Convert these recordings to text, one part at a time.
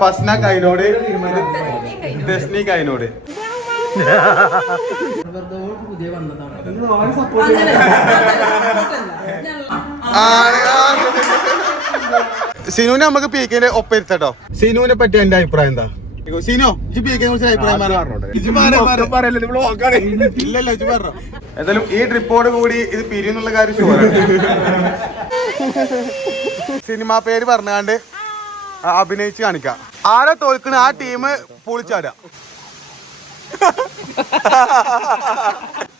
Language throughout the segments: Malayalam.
ഫസ്ന കൈനോട് കൈനോട്. സിനുവിനെ നമുക്ക് പി കെന്റെ ഒപ്പം ഇരുത്തട്ടോ സിനുവിനെ പറ്റി എന്റെ അഭിപ്രായം എന്താ? സിനോ ഇജ് പി കെ കുറിച്ച് അഭിപ്രായം. ഇല്ലല്ല എന്തായാലും ഈ ട്രിപ്പോട് കൂടി ഇത് പിരിയെന്നുള്ള കാര്യം സിനിമാ സിനിമ പേര് പറഞ്ഞാണ്ട് അഭിനയിച്ച് കാണിക്കാം. ആരെ തോൽക്കണ? ആ ടീം പൊളിച്ചാടാ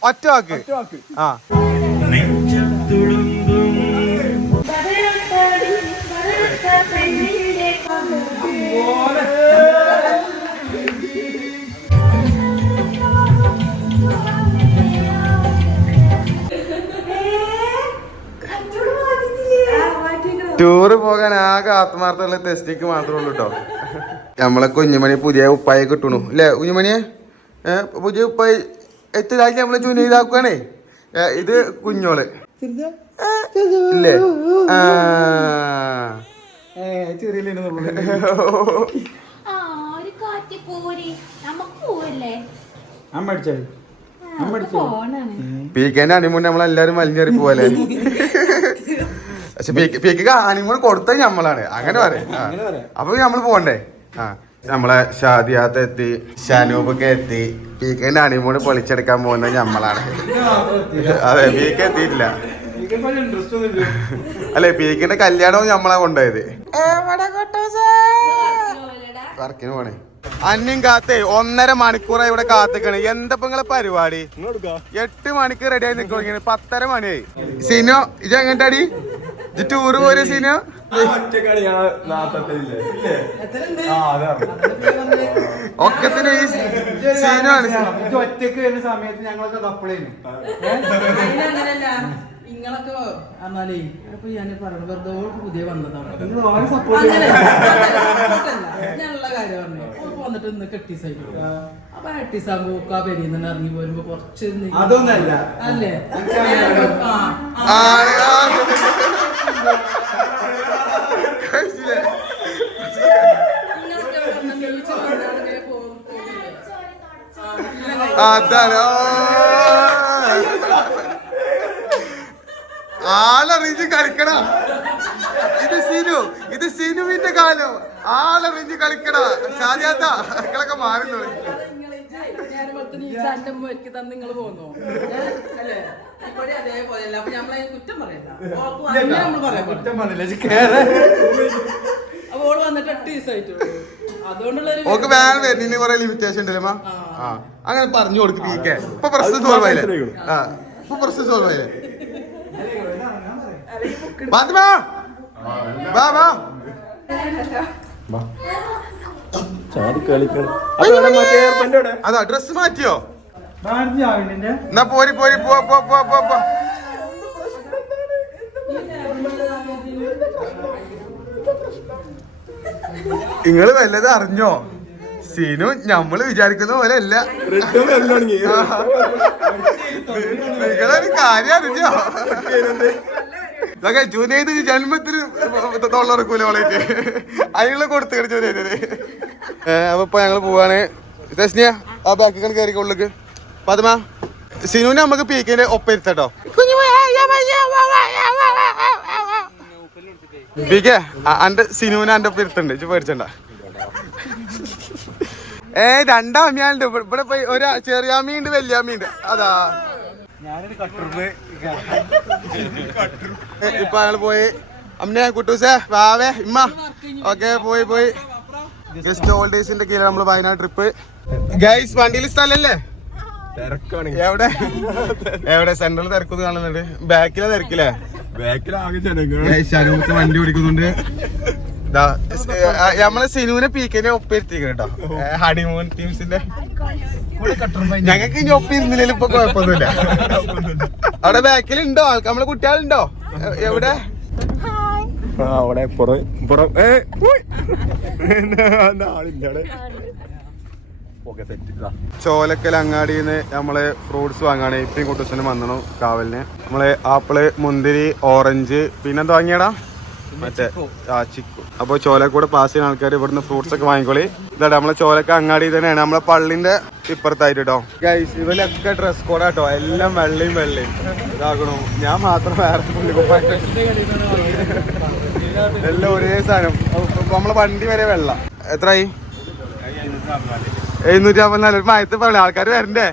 ഒറ്റ വാക്ക്. ആ. ടൂറ് പോകാൻ ആകെ ആത്മാർത്ഥമുള്ള ടെസ്റ്റിക്ക് മാത്രമേ ഉള്ളൂ കേട്ടോ നമ്മളെ കുഞ്ഞുമണി പുതിയ ഉപ്പായി കിട്ടണു. അല്ലേ കുഞ്ഞുമണിയെ പുതിയ പുതിയ എത്ര എത്തിലാക്കി നമ്മളെ ചുന ഇതാക്കുവാണേ ഇത് കുഞ്ഞോൾ. ഇല്ലേ? ആ. ആ ഒരു കാറ്റ് പോരി. നമുക്ക് പോവല്ലേ? അമ്മ അടിച്ചാൽ ഫോണാണ് പി കെന്റെ അണിമുണ്ട് നമ്മളെല്ലാരും വലിഞ്ഞേറി പോവല്ലേ? പക്ഷെ പി കെ ഹണിമൂൺ കൊടുത്തത് നമ്മളാണ് അങ്ങനെ പറയാം. അപ്പൊ നമ്മൾ പോണ്ടേ? ആ. നമ്മളെ ഷാദിയാത്ത് എത്തി ഷനൂബൊക്കെ എത്തി. പി കെന്റെ ഹണിമൂൺ പൊളിച്ചെടുക്കാൻ പോകുന്നത് നമ്മളാണ് അതെ പി കെ എത്തിയിട്ടില്ല. അല്ലെ പി കെന്റെ കല്യാണവും നമ്മളാ കൊണ്ടുപോയത്. വർക്കിന് പോണേ. അന്യം കാത്തേ ഒന്നര മണിക്കൂറായി ഇവിടെ കാത്തിക്കണ്. എന്താ നിങ്ങളെ പരിപാടി? എട്ട് മണിക്ക് റെഡി ആയി നിൽക്കുകയാണ് പത്തര മണിയായി. സിനോ ഇത് എങ്ങനത്തെ ഇത് ടൂറ് പോരെ സീനോ ഒക്കത്തിന് ഈ സീനോ ആണ്. ഇത് ഒറ്റയ്ക്ക് വരുന്ന സമയത്ത് ഞങ്ങളൊക്കെ കപ്പിളേനു നിങ്ങളൊക്കെ എന്നാലേ അപ്പൊ ഞാൻ പറഞ്ഞു വെറുതെ ഓൾക്ക് പുതിയ വന്നതാണ്. നിങ്ങൾ ആരും സപ്പോർട്ട് അങ്ങനെ ഞാനുള്ള കാര്യം പറഞ്ഞു. ഓൾക്ക് വന്നിട്ട് ഇന്ന് കെട്ടീസായിട്ട് അപ്പൊ കെട്ടീസാകുമ്പോ ഓക്ക് ആ പെരിയിൽ നിന്ന് ഇറങ്ങി പോരുമ്പോ കുറച്ച് അതൊന്നല്ല. അല്ലേ? കാര്യം. അതാണ് ആളറിഞ്ഞ് കളിക്കണ ഇത് സിനു ഇത് സിനുവിന്റെ കാലം ആളറിഞ്ഞ് കളിക്കണ സാധ്യത മക്കളൊക്കെ മാറുന്നു തന്ന് നിങ്ങൾ പോന്നോ? അല്ലേ? ഇവിടെ അതേപോലെയല്ല. അപ്പൊ ഞമ്മളതിന് കുറ്റം പറയണ്ട. ഓൾക്ക് അങ്ങനെ നമ്മൾ പറയാൻ പാടില്ല. കുറ്റം പറഞ്ഞില്ല ഇജ്ജ് കേറ്. അപ്പൊ ഓൾ വന്നിട്ട് എട്ട് ദിവസമായിട്ടുള്ളൂ അതുകൊണ്ടുള്ളൊരു ഓക്ക് വേറെ വരുന്നതിന് കുറെ ലിമിറ്റേഷൻ ഉണ്ടല്ലേ ആ. അങ്ങനെ പറഞ്ഞു കൊടുക്ക് പീക്കെ. ഇപ്പൊ പ്രശ്നം സോൾവ് ആയില്ലേ? ആ. ഇപ്പൊ പ്രശ്നം സോൾവ് ആയില്ലേ? ഫാത്തിമ വാ വാ അതാ ഡ്രസ് മാറ്റിയോ? എന്നാ പോരി പോരി പോ പോ പോ പോ പോ. നിങ്ങൾ വല്ലത് അറിഞ്ഞോ? സീനു ഞമ്മൾ വിചാരിക്കുന്ന പോലെ അല്ല. നിങ്ങളൊരു കാര്യം അറിഞ്ഞോ? ഇതൊക്കെ ജൂനൈത് ജന്മത്തിന് തൊള്ളറക്കൂല വളയിട്ട് അതിനുള്ള കൊടുത്തു ജൂനൈതിന് അപ്പൊ ഇപ്പൊ ഞങ്ങൾ പോവാണ്. ആ ബാക്കി കയറി ഉള്ളിക്ക്. പതിമ സിനുവിനെ നമുക്ക് പീക്കിന്റെ ഒപ്പം ഇരുത്തട്ടോ. പീക്കെ അന്റെ സിനുവിനെ അന്റെ ഒപ്പം ഇരുത്തുണ്ട് ഇജ്ജ് പേടിച്ചണ്ട. ഏ രണ്ടാമ്യാണ്ട് ഇവിടെ പോയി ഒരു ചെറിയാമ്മയുണ്ട് വലിയാമ്മയുണ്ട് അതാ. ഇപ്പൊ അയാൾ പോയി. അമ്മനെ കുട്ടൂസേ വാവേ ഇമ്മ. ഓക്കെ പോയി പോയി. ഗസ്റ്റ് ഏജിന്റെ കീഴിൽ നമ്മൾ വയനാട് ട്രിപ്പ് ഗൈസ് വണ്ടിയിൽ സ്ഥലല്ലേ? എവിടെ? എവിടെ? സെൻട്രൽ തിരക്കൊന്നും കാണുന്നുണ്ട് ബാക്കിലെ തിരക്കില്ലേ? ബാക്കിലാകെ ജനങ്ങൾ. വണ്ടി ഓടിക്കുന്നുണ്ട്. നമ്മളെ സിനുവിനെ പി കെ ഒപ്പിരുത്തിക്കണം കേട്ടോ. ഹണിമൂൺ ടീംസിന്റെ ഞങ്ങൾക്ക് ഇനി ഒപ്പിരുന്നില്ലെങ്കിലും ഇപ്പൊ കുഴപ്പമൊന്നുമില്ല. അവിടെ ബാക്കിൽ ഉണ്ടോ ആൾക്ക് നമ്മളെ കുട്ടികളുണ്ടോ? എവിടെ? അവിടെ പുറം പുറം ഏ. ആളില്ല ഓക്കെ സെറ്റ് ചോലക്കൽ അങ്ങാടിയിൽ നിന്ന് നമ്മൾ ഫ്രൂട്ട്സ് വാങ്ങാണ്. ഇപ്പം കുട്ടൂസിന് വന്നണു കാവലിന്. നമ്മൾ ആപ്പിൾ മുന്തിരി ഓറഞ്ച് പിന്നെ എന്താ വാങ്ങിയടാ മറ്റേ ആ ചിക്കു. അപ്പോൾ ചോലക്കൂടെ പാസ് ചെയ്യുന്ന ആൾക്കാർ ഇവിടുന്ന് ഫ്രൂട്ട്സ് ഒക്കെ വാങ്ങിക്കോളി. ഇതാ നമ്മളെ ചോലക്ക അങ്ങാടി തന്നെയാണ്. നമ്മളെ പള്ളിന്റെ ഇപ്പുറത്തായിട്ട് കേട്ടോ ഗൈസ് ഇവരൊക്കെ ഡ്രസ് കോഡ് കേട്ടോ എല്ലാം വെള്ളയും വെള്ളയും. ഇതാകണു. ഞാൻ മാത്രം വേറെ പുള്ളിക്കുപ്പായിട്ട് എല്ലാം ഒരേ സാധനം. നമ്മളെ വണ്ടി വരെ വെള്ള. എത്രയായി എഴുന്നൂറ്റി അമ്പത്തിനാല് ഒരു മയത്ത് പറയണേ ആൾക്കാർ വരണ്ടേ?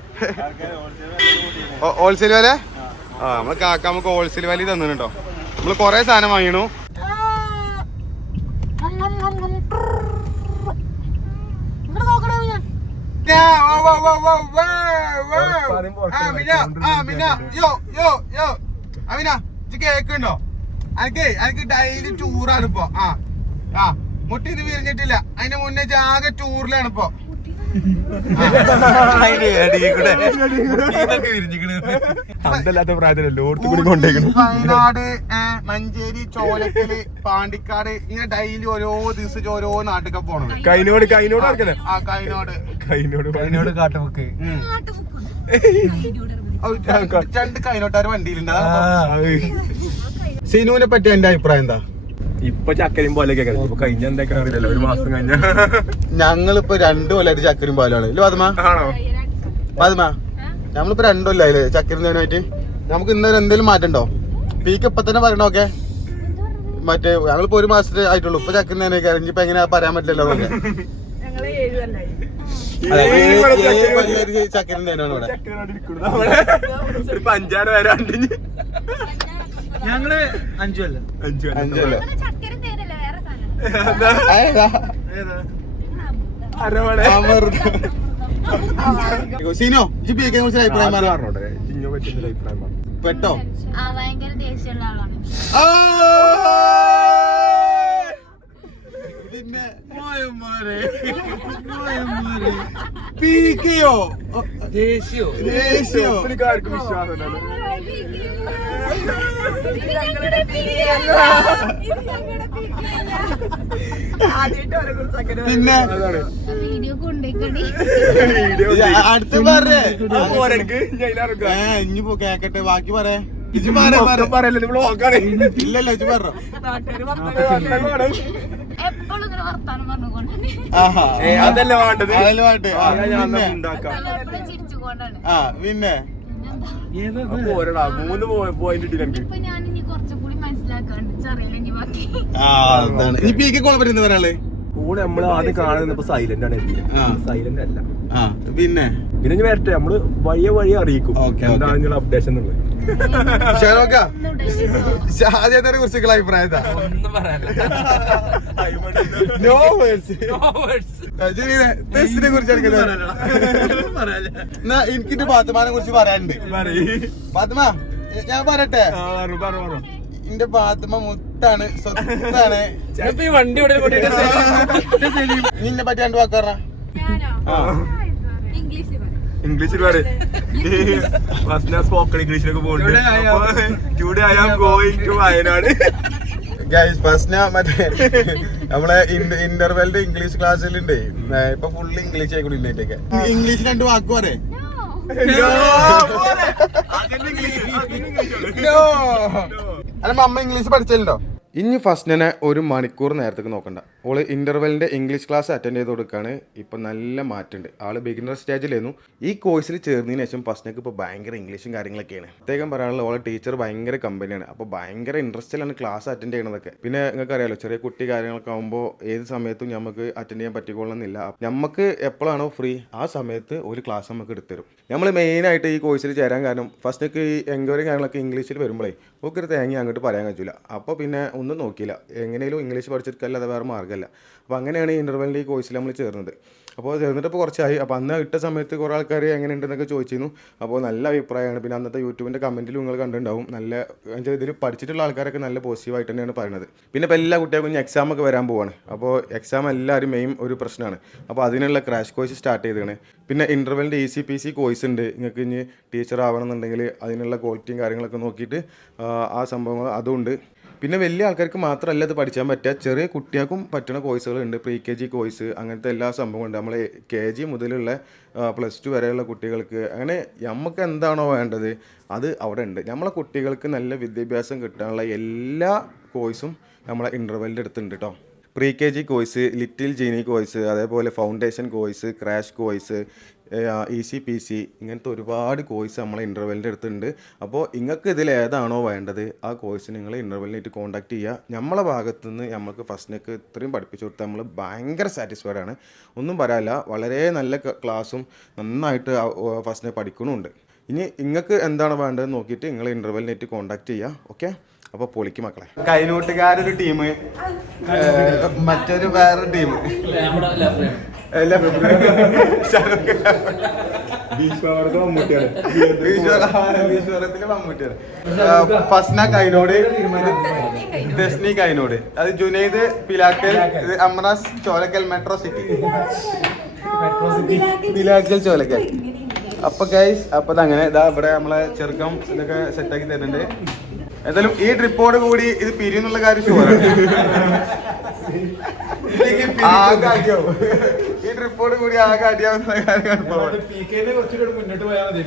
ഹോൾസെയിൽ വില ആ. നമ്മൾ കാക്ക നമുക്ക് ഹോൾസെയിൽ വില കേട്ടോ നമ്മൾ കൊറേ സാധനം വാങ്ങിണു കേക്കുണ്ടോ അനക്ക് അനക്ക് ഡെയിലി ടൂറാണ് ഇപ്പൊ. ആ ആ. മുട്ടിന്ന് വിരിഞ്ഞിട്ടില്ല. അതിന്റെ മുന്നേ ആകെ ടൂറിലാണ് ഇപ്പൊ. അന്തല്ലാത്ത പ്രായത്തിലല്ലോ ഓർത്ത് കൂടി കൊണ്ടേക്കണം. വയനാട് മഞ്ചേരി ചോലക്കൽ പാണ്ടിക്കാട് ഇങ്ങനെ ഡെയിലി ഓരോ ദിവസം ഓരോ നാട്ടിലൊക്കെ പോണത്. കൈനോട് കൈനോട് ആർക്കല്ലേ ആ കൈനോട്. കൈനോട് കൈനോട് കാട്ടുമുക്ക്. രണ്ട് കൈനോട്ടാര് വണ്ടിയിലുണ്ടാ. സിനുവിനെ പറ്റി എന്റെ അഭിപ്രായം എന്താ? ഇപ്പൊ ചക്കരയും പോലെ ഇപ്പൊ കഴിഞ്ഞ എന്തൊക്കെ അറിയില്ലല്ലോ ഒരു മാസം കഴിഞ്ഞ. ഞങ്ങളിപ്പോ രണ്ടു കൊല്ലായിട്ട് ചക്കരയും പോലാണ് ഇല്ല പദ്മ ആണോ? പദ്മ നമ്മളിപ്പോ രണ്ടു കൊല്ലായില്ലേ ചക്കരും തേനുമായിട്ട്? നമുക്ക് ഇന്നൊരു എന്തെങ്കിലും മാറ്റണ്ടോ? പീക്ക് ഇപ്പൊ തന്നെ പറയണോക്കെ മറ്റേ ഞങ്ങളിപ്പോ ഒരു മാസത്തെ ആയിട്ടുള്ളൂ. ഇപ്പൊ ചക്കരും തേനൊക്കെ ഇനിയിപ്പോ എങ്ങനെയാ പറയാൻ പറ്റില്ലല്ലോ അതൊക്കെ ഞങ്ങൾ ഏഴ് കൊല്ലായി. അല്ല, ഏഴ് ഏഴ് കൊല്ലം ഏഴ് ചക്കര കൊല്ലായിട്ട് ചക്കരും തേനാണ് ഇവിടെ. പഞ്ചാര വരാണ്ടിഞ്ഞ്. ഞങ്ങൾ അഞ്ചു അല്ല അഞ്ചു അല്ല. സീനോ കുറിച്ച് അഭിപ്രായം പറഞ്ഞോട്ടെ. ജിഞ്ഞോ പറ്റുന്ന അഭിപ്രായം പറഞ്ഞു പെട്ടോ? ആ ഭയങ്കര ദേഷ്യമുള്ള ആളാണ്. പിന്നെ പീക്കയോ ദേശീയോ ദേശീയോ ഇവർക്ക് ആർക്കും വിശ്വാസം പിന്നെ അതാണ്. വീഡിയോ കൊണ്ടേക്കണി വീഡിയോ ഇത് അടുത്ത് പറയേ ആ പോരെനിക്ക് ഇനി അതിനകത്ത് ഏ ഇനി പോ കേക്കട്ടെ ബാക്കി പറയേ. ഇജ്ജ് പറയല്ലേ ഇല്ലല്ലോ ഇജ്ജ് അതല്ലേ വേണ്ടത്? അതല്ലേ വേണ്ടത്. ആ, പിന്നെ. പോരടാ മൂന്ന് പോയിന്റ് ഇട്ടില്ല എനിക്ക് കോളെ പറ്റി എന്താ പറയാൾ കൂടെ നമ്മൾ ആദ്യം കാണുന്നപ്പോ സൈലന്റ് ആണ് ആ. സൈലന്റ് അല്ല. ആ പിന്നെ? പിന്നെ വരട്ടെ നമ്മൾ വഴിയെ വഴിയെ അറിയിക്കും. ഓക്കേ, എന്താണ് അപ്ഡേഷൻ എന്നുള്ളത്. ഷെറോക്ക ഒന്നും കുറിച്ച് കേട്ടോ. ഷാജാത്തിനെ കുറിച്ചുള്ള അഭിപ്രായം എന്താ? ഒന്നും പറയാനില്ല. നോ വേർഡ്സ് ടെസ്റ്റിനെ കുറിച്ച് എനിക്ക് എന്നാ എനിക്കിട്ട് പാത്തുമാനെ കുറിച്ച് പറയാനുണ്ട്. പാത്തുമ ഞാൻ പറയട്ടെ? എന്റെ പാത്തുമ മുത്താണ് സ്വത്താണ്. വണ്ടി ഇവിടെ നിന്നെ പറ്റി രണ്ട് വാക്കറ ഞാനോ? ആ. ഇംഗ്ലീഷിൽ പറ ഫസ്റ്റ് ഞാൻ സ്പോക്കൺ ഇംഗ്ലീഷിലൊക്കെ Today I am- പോകുന്നുണ്ട് today I am going to Wayanad. Guys first ഞാൻ മറ്റേ നമ്മളെ ഇന്റർവെലിന്റെ ഇംഗ്ലീഷ് ക്ലാസ്സിലുണ്ട് ഇപ്പൊ ഫുൾ ഇംഗ്ലീഷ് ആയിക്കൂടി ഇംഗ്ലീഷ് രണ്ട് വാക്ക് പറയേ. അല്ല അമ്മ ഇംഗ്ലീഷ് പഠിച്ചല്ലോ ഇനി ഫസ്റ്റിനെ ഒരു മണിക്കൂർ നേരത്തേക്ക് നോക്കണ്ട. ഓൾ ഇന്റർവെലിന്റെ ഇംഗ്ലീഷ് ക്ലാസ് അറ്റൻഡ് ചെയ്ത് കൊടുക്കുകയാണ് ഇപ്പം നല്ല മാറ്റമുണ്ട് ആൾ ബിഗിനർ സ്റ്റേജിലായിരുന്നു ഈ കോഴ്സിൽ ചേർന്നതിന് ശേഷം ഫസ്റ്റിനൊക്കെ ഇപ്പോൾ ഭയങ്കര ഇംഗ്ലീഷും കാര്യങ്ങളൊക്കെയാണ്. പ്രത്യേകം പറയാനുള്ള ഓളെ ടീച്ചർ ഭയങ്കര കമ്പനിയാണ് അപ്പോൾ ഭയങ്കര ഇൻട്രസ്റ്റിലാണ് ക്ലാസ് അറ്റൻഡ് ചെയ്യണതൊക്കെ. പിന്നെ നിങ്ങൾക്ക് അറിയാലോ ചെറിയ കുട്ടി കാര്യങ്ങളൊക്കെ ആകുമ്പോൾ ഏത് സമയത്തും നമുക്ക് അറ്റൻഡ് ചെയ്യാൻ പറ്റിക്കൊള്ളണമെന്നില്ല നമുക്ക് എപ്പോഴാണോ ഫ്രീ ആ സമയത്ത് ഒരു ക്ലാസ് നമുക്ക് എടുത്തരും നമ്മൾ മെയിനായിട്ട് ഈ കോഴ്സിൽ ചേരാൻ കാരണം ഫസ്റ്റൊക്കെ ഈ എൻക്വയറി കാര്യങ്ങളൊക്കെ ഇംഗ്ലീഷിൽ വരുമ്പോഴേ ഒരു തേങ്ങ അങ്ങോട്ട് പറയാൻ കഴിച്ചില്ല അപ്പോൾ പിന്നെ ഒന്നും നോക്കിയില്ല. എങ്ങനെയും ഇംഗ്ലീഷ് പഠിച്ചെടുക്കല്ലാതെ വേറെ മാർഗമല്ല അപ്പോൾ അങ്ങനെയാണ് ഈ ഇന്റർവെല്ലിൽ ഈ കോഴ്സിൽ നമ്മൾ ചേർന്നത്. അപ്പോൾ ചേർന്നിട്ട് ഇപ്പോൾ കുറച്ചായി. അപ്പോൾ അന്ന് ഇട്ട സമയത്ത് കുറേ ആൾക്കാർ എങ്ങനെ ഉണ്ടെന്നൊക്കെ ചോദിച്ചിരുന്നു. അപ്പോൾ നല്ല അഭിപ്രായമാണ്. പിന്നെ അന്നത്തെ യൂട്യൂബിന്റെ കമന്റിൽ നിങ്ങൾ കണ്ടിട്ടുണ്ടാവും. നല്ല എന്നുവെച്ചാൽ ഇതിൽ പഠിച്ചിട്ടുള്ള ആൾക്കാരൊക്കെ നല്ല പോസിറ്റീവായിട്ട് തന്നെയാണ് പറയുന്നത്. പിന്നെ ഇപ്പോൾ എല്ലാ കുട്ടികൾക്കും എക്സാം ഒക്കെ വരാൻ പോവാണ്. അപ്പോൾ എക്സാം എല്ലാവരും മെയിൻ ഒരു പ്രശ്നമാണ്. അപ്പോൾ അതിനുള്ള ക്രാഷ് കോഴ്സ് സ്റ്റാർട്ട് ചെയ്തതാണ്. പിന്നെ ഇന്റർവെല്ലിന്റെ E C P C course ഉണ്ട്. നിങ്ങൾക്ക് ഇനി ടീച്ചർ ആവണമെന്നുണ്ടെങ്കിൽ അതിനുള്ള ക്വാളിറ്റിയും കാര്യങ്ങളൊക്കെ നോക്കിയിട്ട് ആ, സംഭവങ്ങൾ അതുണ്ട് പിന്നെ വലിയ ആൾക്കാർക്ക് മാത്രമല്ല ഇത് പഠിക്കാൻ പറ്റുക. ചെറിയ കുട്ടികൾക്കും പറ്റുന്ന കോഴ്സുകളുണ്ട്. പ്രീ കെ ജി കോഴ്സ് അങ്ങനത്തെ എല്ലാ സംഭവവും ഉണ്ട്. നമ്മൾ കെ ജി മുതലുള്ള പ്ലസ് ടു വരെയുള്ള കുട്ടികൾക്ക് അങ്ങനെ നമുക്ക് എന്താണോ വേണ്ടത് അത് അവിടെ ഉണ്ട്. നമ്മളെ കുട്ടികൾക്ക് നല്ല വിദ്യാഭ്യാസം കിട്ടാനുള്ള എല്ലാ കോഴ്സും നമ്മളെ ഇന്റർവെല്ലിന്റെ അടുത്തുണ്ട് കേട്ടോ pre K G course little genie course അതേപോലെ foundation course crash course E C P C ഇങ്ങനത്തെ ഒരുപാട് കോഴ്സ് നമ്മളെ ഇന്റർവെല്ലിന്റെ അടുത്തുണ്ട്. അപ്പോൾ നിങ്ങൾക്ക് ഇതിൽ ഏതാണോ വേണ്ടത് ആ കോഴ്സ് നിങ്ങൾ ഇന്റർവെല്ലിനായിട്ട് കോൺടാക്ട് ചെയ്യുക. നമ്മളെ ഭാഗത്തു നിന്ന് നമുക്ക് ഫസ്റ്റിനൊക്കെ ഇത്രയും പഠിപ്പിച്ചു കൊടുത്താൽ നമ്മൾ ഭയങ്കര സാറ്റിസ്ഫൈഡ് ആണ്. ഒന്നും പറയാനില്ല വളരെ നല്ല ക്ലാസ്സും നന്നായിട്ട് ഫസ്റ്റിനെ പഠിക്കണമുണ്ട് ഇനി നിങ്ങൾക്ക് എന്താണ് വേണ്ടത് നോക്കിയിട്ട് നിങ്ങൾ ഇന്റർവെല്ലിനായിട്ട് കോൺടാക്ട് ചെയ്യുക ഓക്കെ അപ്പൊ പൊളിക്ക് മക്കളെ. കൈനൂട്ടുകാരൊരു ടീം മറ്റൊരു വേറൊരു ടീം ഭീഷ്മവർദ്ധ മമ്മൂട്ടിയാണ് ഫസ്ന കൈനോട്. ദസ്നി കൈനോട്. അത് ജുനൈദ് പിലാക്കൽ അമ്രാസ് ചോലക്കൽ മെട്രോ സിറ്റി. പിലാക്കൽ. ചോലക്കൽ. അപ്പൊ ഗൈസ് അപ്പൊ അങ്ങനെ ഇതാ ഇവിടെ നമ്മളെ ചെറുക്കം ഇതൊക്കെ സെറ്റ് ആക്കി തരുന്നുണ്ട്. എന്തായാലും ഈ ട്രിപ്പോട് കൂടി ഇത് പിരിയുന്നുള്ള കാര്യം ഷുവറാണ്. ഈ ട്രിപ്പോട് കൂടി ആകെ അടിയാവുന്ന കാര്യം കൺഫേമാണ് കുറച്ചുകൂടെ മുന്നോട്ട് പോയാൽ മതി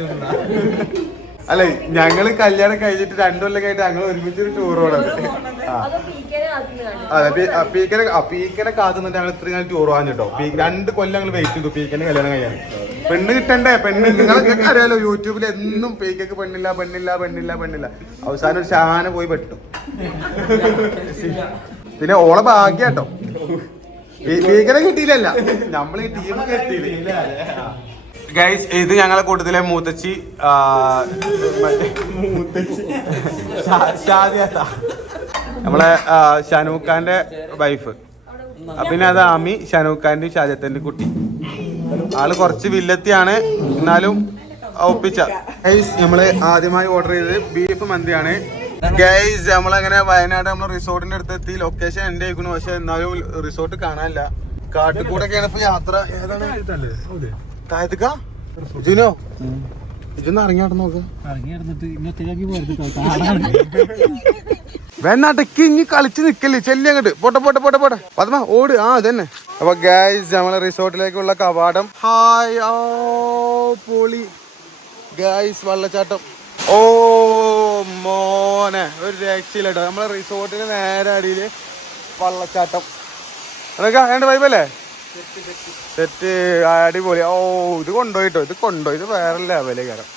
അല്ലെ ഞങ്ങൾ കല്യാണം കഴിഞ്ഞിട്ട് രണ്ടു കൊല്ലം കഴിഞ്ഞിട്ട് ഞങ്ങൾ ഒരുമിച്ച് ഒരു ടൂർ പോണത്. അതെ പീക്കനെ പീക്കനെ കാത്തുന്നിട്ട് ഞങ്ങൾ ഇത്രയും കാലം ടൂർ പോകാൻ കേട്ടോ രണ്ട് കൊല്ലം ഞങ്ങൾ വെയിറ്റ് ചെയ്തു പീക്കനെ കല്യാണം കഴിയാൻ. പെണ്ണ് കിട്ടണ്ടേ? പെണ്ണ് നിങ്ങൾക്ക് അറിയാലോ യൂട്യൂബിൽ എന്നും പീക്കക്ക് പെണ്ണില്ല പെണ്ണില്ല പെണ്ണില്ല പെണ്ണില്ല. അവസാനം ഒരു ശാന പോയി പെട്ടു. പിന്നെ ഓളെ ഭാഗ്യാട്ടോ. പീക്കനെ കിട്ടിയില്ല നമ്മൾ ടീം കിട്ടിയില്ല? ഗൈസ് ഇത് ഞങ്ങളെ കൂട്ടത്തിലെ മൂത്തച്ചി നമ്മളെ ഷനൂഖാന്റെ വൈഫ് പിന്നെ അത് ആമി ഷനൂഖാന്റെ ഷാജത്തിന്റെ കുട്ടി. ആൾ കുറച്ച് വില്ലത്തിയാണ്. എന്നാലും ഒപ്പിച്ച. ഗൈസ് നമ്മൾ ആദ്യമായി ഓർഡർ ചെയ്തത് ബീഫ് മന്തിയാണ്. ഗൈസ് നമ്മളങ്ങനെ വയനാട് നമ്മളെ റിസോർട്ടിന്റെ അടുത്ത് എത്തി ലൊക്കേഷൻ എന്റെ ആയിക്കുന്നു പക്ഷെ എന്നാലും റിസോർട്ട് കാണാനില്ല. കാട്ടിക്കൂടെ ഇപ്പൊ യാത്ര. ഏതാണ്? താഴത്തേക്കാ? ജുനോ ഇജൊന്ന് ഇറങ്ങിയാട്ട് നോക്ക്. വേണാട്ടക്ക് ഇനി കളിച്ച് നിക്കല്ലേ ചെല്ലി അങ്ങോട്ട്. പോട്ടെ പോട്ടെ പോട്ടെ പോട്ടെ. പത്മ ഓട്. ആ ഇതന്നെ. അപ്പൊ ഗൈസ് നമ്മളെ റിസോർട്ടിലേക്കുള്ള കവാടം. ഹായ് ഓ പൊളി. ഗൈസ് വെള്ളച്ചാട്ടം. ഓ മോനെ ഒരു രക്ഷയില്ല നമ്മളെ റിസോർട്ടിന് നേരെ അടിയിൽ വള്ളച്ചാട്ടം. അതൊക്കെ വേണ്ട വൈബല്ലേ സെറ്റ് അടിപൊളി. ഓ ഇത് കൊണ്ടുപോയിട്ടോ ഇത് കൊണ്ടുപോയി. ഇത് വേറെ ലെവലേ കാരം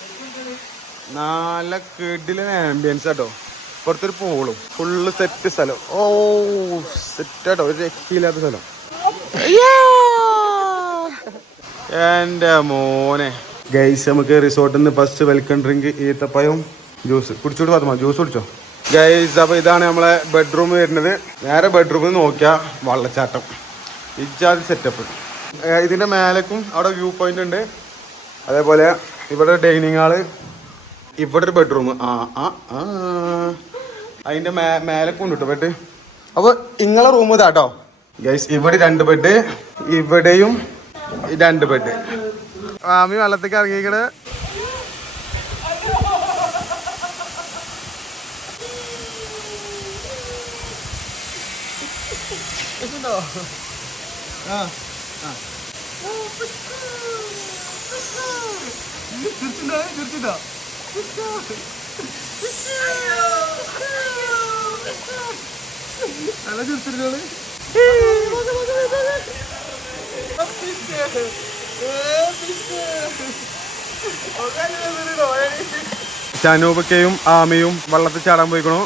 നല്ല കിടിലൻ ആംബിയൻസ് ആട്ടോ പുറത്തൊരു പൂളും ഫുള്ള് സെറ്റ് സ്ഥലം. ഓ സെറ്റ് ആട്ടോ ഒരു രക്ഷയില്ലാത്ത സ്ഥലം. എന്റെ മോനെ. ഗൈസ് നമുക്ക് റിസോർട്ടിൽ നിന്ന് ഫസ്റ്റ് വെൽക്കം ഡ്രിങ്ക് ഈത്തപ്പഴവും ജ്യൂസ്. കുടിച്ചോട്ട് പത്തുമോ ജ്യൂസ് കുടിച്ചോ? ഗൈസ് അപ്പൊ ഇതാണ് നമ്മളെ ബെഡ്റൂം വരുന്നത്. നേരെ ബെഡ്റൂമിൽ നോക്കിയാ വള്ളച്ചാട്ടം. ഇജാതി സെറ്റപ്പ് ഇതിന്റെ മേലക്കും അവിടെ വ്യൂ പോയിന്റ് ഉണ്ട്. അതേപോലെ ഇവിടെ ഡൈനിങ് ഹാൾ ഇവിടെ ഒരു ബെഡ്റൂം ആ ആ ആ. അതിന്റെ മേ ഉണ്ട് കേട്ടോ ബെഡ് അപ്പൊ ഇങ്ങളെ റൂം ഇതാട്ടോ ഗൈസ് ഇവിടെ രണ്ട് ബെഡ് ഇവിടെയും രണ്ട് ബെഡ് ആമി വെള്ളത്തേക്ക് ഇറങ്ങിക്കണ്. ഷനൂബക്കയും ആമയും വള്ളത്തിൽ ചാടാൻ പോയിക്കണു.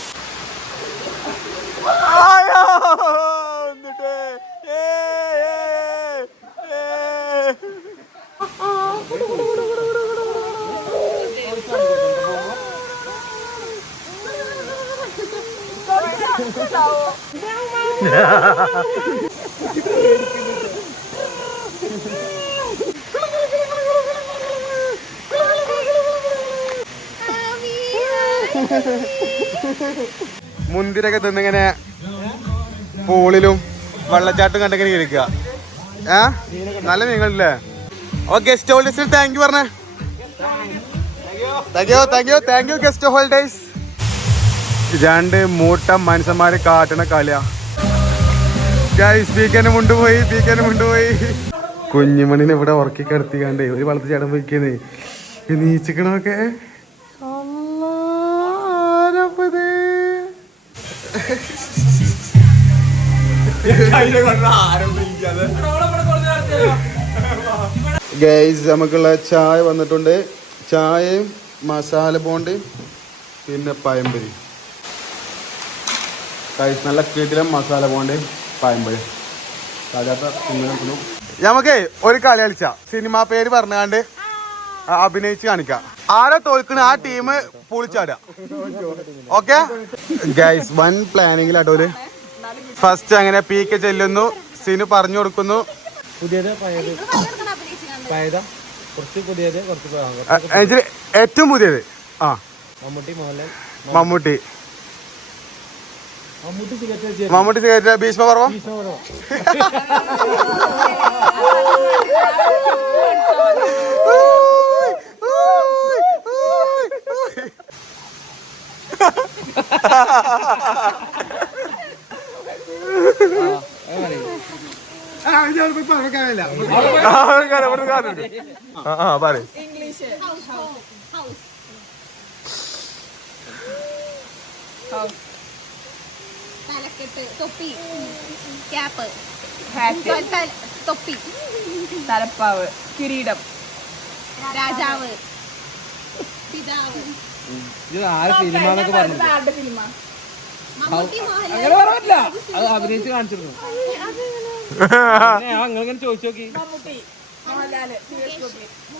മുന്തിരൊക്കെ തിന്നിങ്ങനെ പൂളിലും വെള്ളച്ചാട്ടും കണ്ടിങ്ങനെ ഇരിക്കുക. ഏ? നല്ല മീനുകളില്ലേ? ഓ ഗസ്റ്റ് ഹോൾഡേഴ്സിന് താങ്ക് യു പറഞ്ഞേ. Thank you thank you thank you guest holders രണ്ട് മൂട്ട മനുഷ്യന്മാര് കാട്ടണ കളിയാ. ഗൈസ് മുണ്ടുപോയി പീക്കനെ മുണ്ടുപോയി കുഞ്ഞുമണിനെ ഇവിടെ ഉറക്കി കിടത്തിക്കാണ്ട് ഒരു വളർത്തി ചാടാൻ പോയിക്കുന്നേ നീച്ചിക്കണമൊക്കെ ഗൈസ് നമുക്കുള്ള ചായ വന്നിട്ടുണ്ട്. ചായയും മസാല ബോണ്ട് പിന്നെ പയമ്പരി ഗൈസ് നല്ല കിടിലം മസാല ബോണ്ട് പയമ്പരി നമുക്കേ ഒരു കളി കളിച്ച. സിനിമാ പേര് പറഞ്ഞാണ്ട് അഭിനയിച്ച് കാണിക്കാം ആരെ തോൽക്കണ ആ ടീം പൊളിച്ചാടുക ഓക്കെ ഗൈസ് വൺ പ്ലാനിങ്ങിൽ അടൂര് ഫസ്റ്റ് അങ്ങനെ പി കെ ചെല്ലുന്നു സിനു പറഞ്ഞു കൊടുക്കുന്നു പുതിയത് പഴയത് പറഞ്ഞെടുക്കണം കുറച്ച് പുതിയത് കുറച്ച് പഴയത്. ആ, ഏറ്റവും പുതിയത് ആ മമ്മൂട്ടി മമ്മൂട്ടി മമ്മൂട്ടി സിഗരറ്റ് ഭീഷ്മ പർവം ഭീഷണ തലക്കെട്ട് തൊപ്പി. ക്യാപ്പ്. തൊപ്പി. തലപ്പാവ് കിരീടം. രാജാവ്. പിതാവ്. ഇത് ആരെ സിനിമാന്നൊക്കെ പറഞ്ഞു അങ്ങനെ പറഞ്ഞില്ല അത് അഭിനയിച്ച് കാണിച്ചിരുന്നു. അങ്ങനെ ചോദിച്ചു നോക്കി.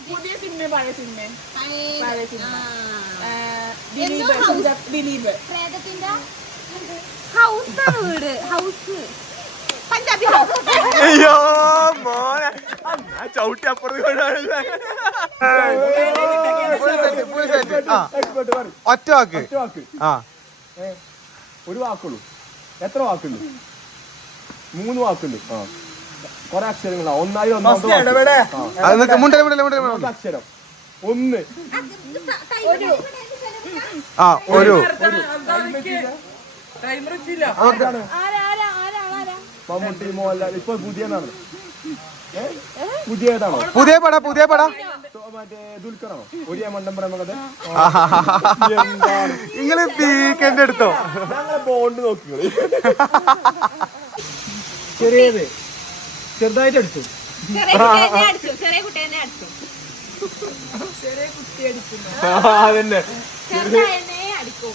പുതിയ സിനിമ പഴയ സിനിമ പഴയ സിനിമ ആ, ദിലീപ് ദിലീപ്. ഹൗസാണ് വീട്. ഹൗസ്. അയ്യോ മോനെ ആ ചവിട്ടി അപ്പുറത്ത് ഒറ്റ വാക്ക് ആ ഒരു വാക്കുള്ളൂ എത്ര വാക്കുണ്ട് മൂന്ന് വാക്കുണ്ട് ആ കൊറേ അക്ഷരങ്ങളാ ഒന്നായി ഒന്നാമത്തെ അക്ഷരം ഒന്ന് ആ ഒരു ടൈമർ വെച്ചില്ല ആർക്കാണ് ആരാ ആരാ ആരാ ആരാ മമ്മൂട്ടി മോഹൻലാൽ. ഇപ്പൊ പുതിയതാണ് ഏ? പുതിയ ഏതാണോ പുതിയ പട പുതിയ പട. മറ്റേ ദുൽഖറാണോ? ഒരേ മണ്ടം പ്രേമകഥ നിങ്ങൾ വീക്കെൻഡ് എടുത്തോ ഞങ്ങളെ ബോണ്ട് നോക്കിയോളി ചെറിയത്. ചെറുതായിട്ട് അടിച്ചു. ചെറിയ കുട്ടി തന്നെ അടിച്ചു. ചെറിയ കുട്ടി അടിച്ചു. അതന്നെ. ചെറുതായ അടിക്കും.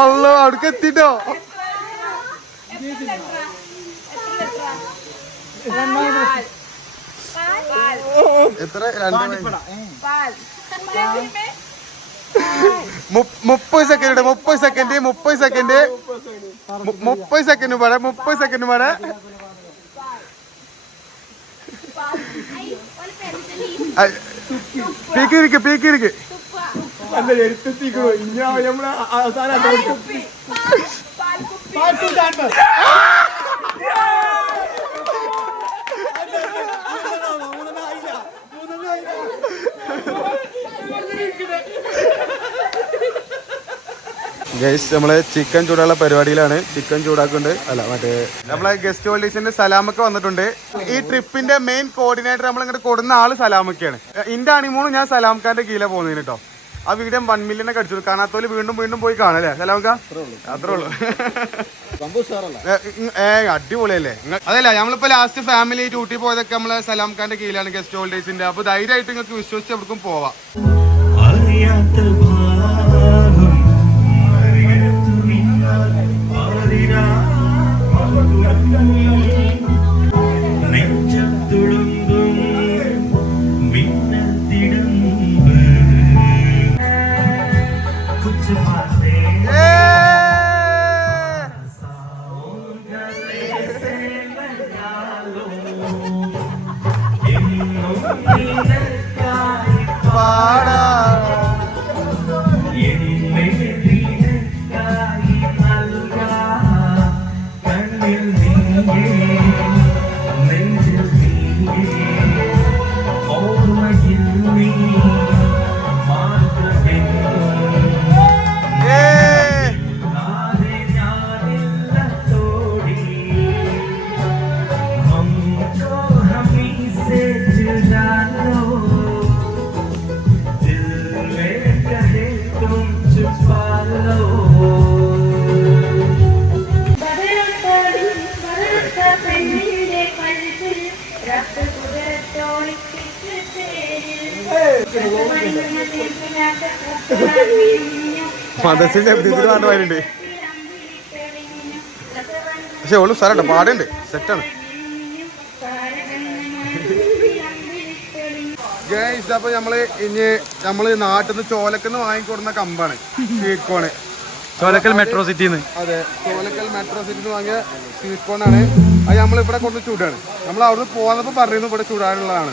അല്ലോ അവിടക്ക് എത്തിട്ടോ? എത്ര? രണ്ട് മുപ്പത് സെക്കൻഡ് മുപ്പത് സെക്കൻഡ് മുപ്പത് സെക്കൻഡ് മുപ്പത് സെക്കൻഡ് പാടെ മുപ്പത് സെക്കൻഡ് പാടെ. പീക്കിരിക്ക് പീക്കിരിക്ക് അവസാനം ഗൈസ് നമ്മൾ ചിക്കൻ ചൂടാനുള്ള പരിപാടിയിലാണ്. ചിക്കൻ ചൂടാക്കുന്നുണ്ട്. അല്ല മറ്റേ നമ്മളെ ഗസ്റ്റ് ഹോൾഡേഴ്സിന്റെ സലാമൊക്കെ വന്നിട്ടുണ്ട്. ഈ ട്രിപ്പിന്റെ മെയിൻ കോർഡിനേറ്റർ നമ്മൾ ഇങ്ങോട്ട് കൊടുന്ന ആൾ സലാമൊക്കെയാണ്. ഇന്റെ അണിമൂന്ന് ഞാൻ സലാംഖാന്റെ കീഴിലെ പോകുന്നതിന് കേട്ടോ ആ വീഡിയോ വൺ മില്യൺ ഒക്കെ അടിച്ചു. കാണാത്തോൽ വീണ്ടും വീണ്ടും പോയി കാണല്ലേ സലാംഖ അത്രേ ഉള്ളൂ. ഏ, അടിപൊളിയല്ലേ? അതല്ല നമ്മളിപ്പോ ലാസ്റ്റ് ഫാമിലി ഡ്യൂട്ടി പോയതൊക്കെ നമ്മളെ സലാം ഖാന്റെ കീഴിലാണ് ഗസ്റ്റ് ഹോൾഡേഴ്സിന്റെ അപ്പൊ ധൈര്യമായിട്ട് നിങ്ങൾക്ക് വിശ്വസിച്ച് എവിടേക്കും പോവാം. മദർസിൽ ജപ്തിത്തിൽ പാടുണ്ട് പക്ഷെ ഓൾ സ്ഥലമുണ്ട് പാടുണ്ട്. സെറ്റാണ്. ഗൈസ് അപ്പൊ നമ്മൾ ഇനി നമ്മൾ നാട്ടിൽ നിന്ന് ചോലക്കെന്ന് വാങ്ങിക്കൊടുന്ന കമ്പാണ്. സ്വീറ്റ്കോണ് ചോലക്കൽ മെട്രോ സിറ്റിന്ന് അതെ ചോലക്കൽ മെട്രോ സിറ്റിന്ന് വാങ്ങിയ സ്വീറ്റ്കോൺ ആണ്. അത് നമ്മളിവിടെ കൊണ്ട് ചൂടാണ്. നമ്മൾ അവിടുന്ന് പോകുന്നപ്പോ പറയുന്നു ഇവിടെ ചൂടാനുള്ളതാണ്.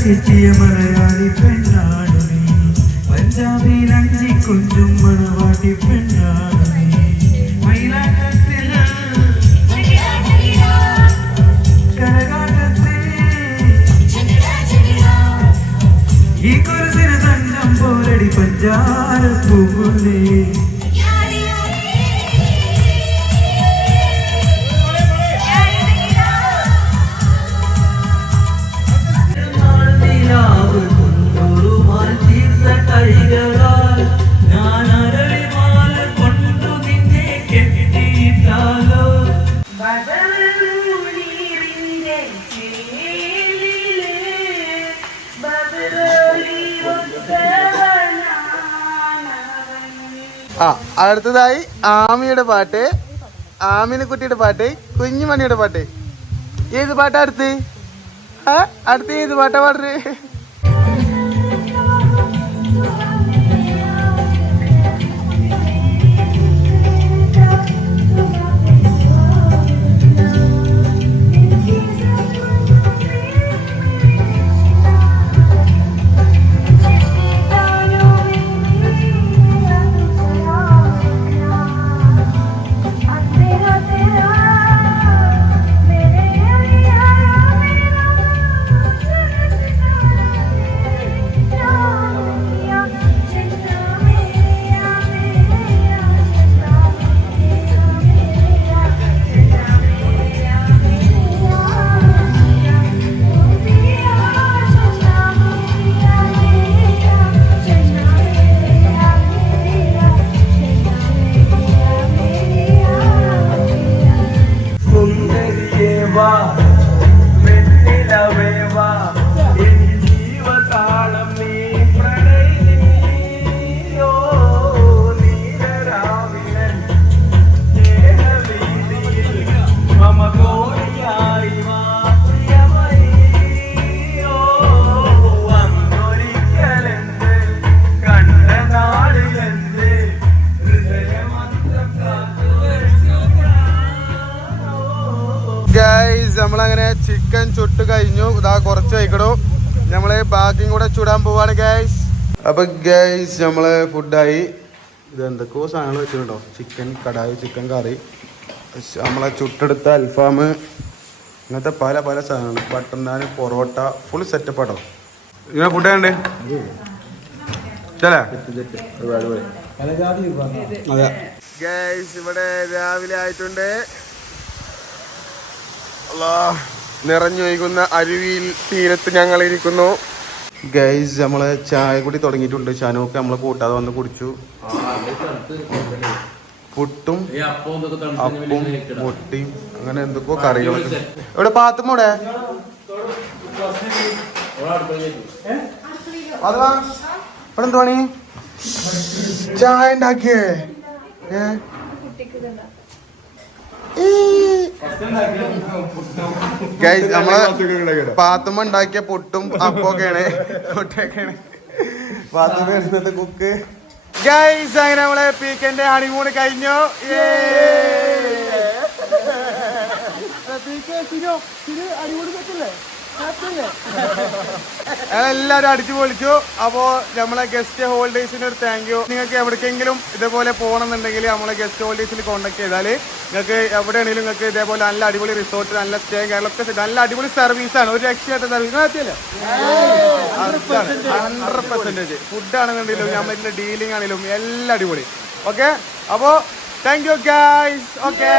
കെട്ടിയ മലയാളി പെണ്ണാണു നീ പഞ്ചാബിൽ അഞ്ചി കൊഞ്ചും അടുത്തതായി ആമിയുടെ പാട്ട്. ആമിനെ കുട്ടിയുടെ പാട്ട് കുഞ്ഞുമണിയുടെ പാട്ട്. ഏത് പാട്ടാ അടുത്ത്? അടുത്ത് ഏത് പാട്ടാ പാടുന്നത്? അപ്പൊ ഗൈസ് നമ്മളെ ഫുഡായി ഇത് എന്തൊക്കെയോ സാധനങ്ങൾ വെച്ചിട്ടുണ്ടോ? ചിക്കൻ കടായി ചിക്കൻ കറി നമ്മളെ ചുട്ടെടുത്ത അൽഫാം. ഇങ്ങനത്തെ പല പല സാധനങ്ങൾ butter naan parotta full setup ആട്ടോ. ഇങ്ങനെ ഫുഡ് ഉണ്ട് അതെ. ഗൈസ് ഇവിടെ രാവിലെ ആയിട്ടുണ്ട്. നിറഞ്ഞൊഴുകുന്ന അരുവിയിൽ തീരത്ത് ഞങ്ങൾ ഇരിക്കുന്നു ഗൈസ് നമ്മളെ ചായ കൂടി തുടങ്ങിയിട്ടുണ്ട്. ചാനൊക്കെ നമ്മളെ കൂട്ടാതെ വന്ന് കുടിച്ചു. പുട്ടും അപ്പും മുട്ടിയും അങ്ങനെ എന്തൊക്കെയോ കറികളൊക്കെ. ഇവിടെ പാത്തും അത് ഇവിടെ എന്ത് പണി ചായ ഉണ്ടാക്കിയേ? ഏ? ഗൈസ് നമ്മളെ പാത്തുമ്മ ഉണ്ടാക്കിയ പൊട്ടും അപ്പൊക്കെയാണ്. പൊട്ടൊക്കെയാണ്. പാത്തുമ്മ വരുന്നത് കുക്ക്. ഗൈസ് അങ്ങനെ നമ്മളെ പീക്കന്റെ ഹണിമൂൺ കഴിഞ്ഞു. അടിപൊളി പറ്റില്ലേ? എല്ലാവരും അടിച്ചു പൊളിച്ചു. അപ്പോ നമ്മളെ ഗസ്റ്റ് ഹോൾഡേഴ്സിന് ഒരു താങ്ക് യു നിങ്ങൾക്ക് എവിടേക്കെങ്കിലും ഇതേപോലെ പോകണമെന്നുണ്ടെങ്കിൽ നമ്മളെ ഗസ്റ്റ് ഹോൾഡേഴ്സിൽ കോൺടാക്ട് ചെയ്താൽ നിങ്ങൾക്ക് എവിടെയാണെങ്കിലും നിങ്ങൾക്ക് ഇതേപോലെ നല്ല അടിപൊളി റിസോർട്ട് നല്ല സ്റ്റേ set. നല്ല അടിപൊളി ആണ്. ഒരു രക്ഷയായിട്ട് സർവീസ് എത്തിയല്ലേ? ഹൺഡ്രഡ് ഫുഡ് ആണെന്നുണ്ടെങ്കിലും നമ്മളിന്റെ ഡീലിംഗ് ആണെങ്കിലും എല്ലാം അടിപൊളി. ഓക്കെ അപ്പോ താങ്ക് യു ഗൈസ് ഓക്കെ